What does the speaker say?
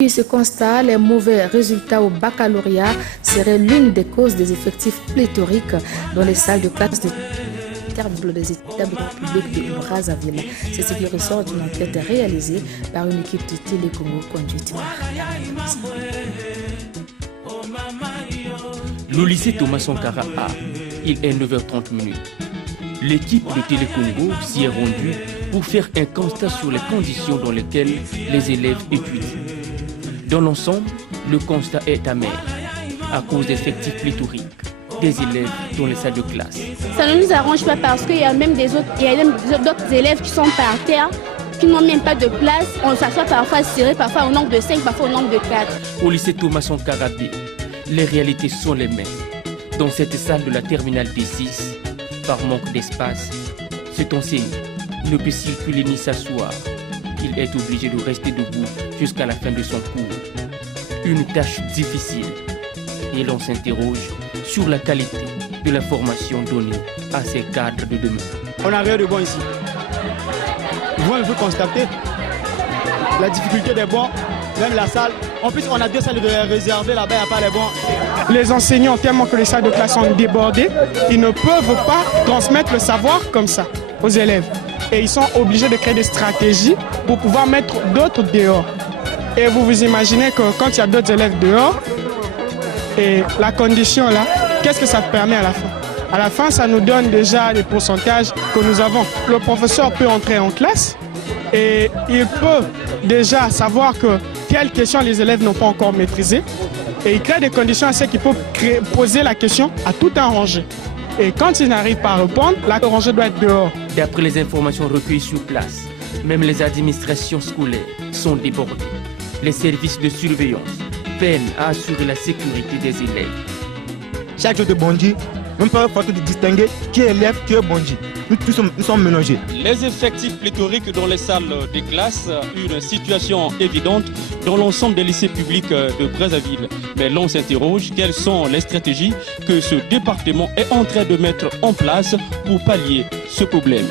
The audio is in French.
Et ce constat, les mauvais résultats au baccalauréat seraient l'une des causes des effectifs pléthoriques dans les salles de classe des établissements publics de Brazzaville. C'est ce qui ressort d'une enquête réalisée par une équipe de Télécongo conduite par le lycée Thomas Sankara A, il est 9h30. L'équipe de Télécongo s'y est rendue pour faire un constat sur les conditions dans lesquelles les élèves étudient. Dans l'ensemble, le constat est amer à cause d'effectifs pléthoriques des élèves dans les salles de classe. Ça ne nous arrange pas parce qu'il y a même d'autres élèves qui sont par terre, qui n'ont même pas de place. On s'assoit parfois serré, parfois au nombre de 5, parfois au nombre de 4. Au lycée Thomas Sankara B, les réalités sont les mêmes. Dans cette salle de la terminale D6, par manque d'espace, cet enseignant ne peut circuler ni s'asseoir. Il est obligé de rester debout jusqu'à la fin de son cours. Une tâche difficile. Et l'on s'interroge sur la qualité de la formation donnée à ces cadres de demain. On n'a rien de bon ici. Vous pouvez constater la difficulté des bancs, même la salle. En plus, on a 2 salles réservées là-bas, il n'y a pas les bancs. Les enseignants, tellement que les salles de classe sont débordées, ils ne peuvent pas transmettre le savoir comme ça aux élèves. Et ils sont obligés de créer des stratégies pour pouvoir mettre d'autres dehors. Et vous vous imaginez que quand il y a d'autres élèves dehors, et la condition là, qu'est-ce que ça permet à la fin? À la fin, ça nous donne déjà les pourcentages que nous avons. Le professeur peut entrer en classe et il peut déjà savoir que quelles questions les élèves n'ont pas encore maîtrisées. Et il crée des conditions à ce qu'il peut poser la question à tout un rangé. Et quand il n'arrive pas à répondre, la rangée doit être dehors. D'après les informations recueillies sur place, même les administrations scolaires sont débordées. Les services de surveillance peinent à assurer la sécurité des élèves. Chaque jour de bandit, même pas facile de distinguer qui est élève, qui est bandit. Nous sommes mélangés. Les effectifs pléthoriques dans les salles de classe, une situation évidente dans l'ensemble des lycées publics de Brazzaville. Mais l'on s'interroge, quelles sont les stratégies que ce département est en train de mettre en place pour pallier ce problème.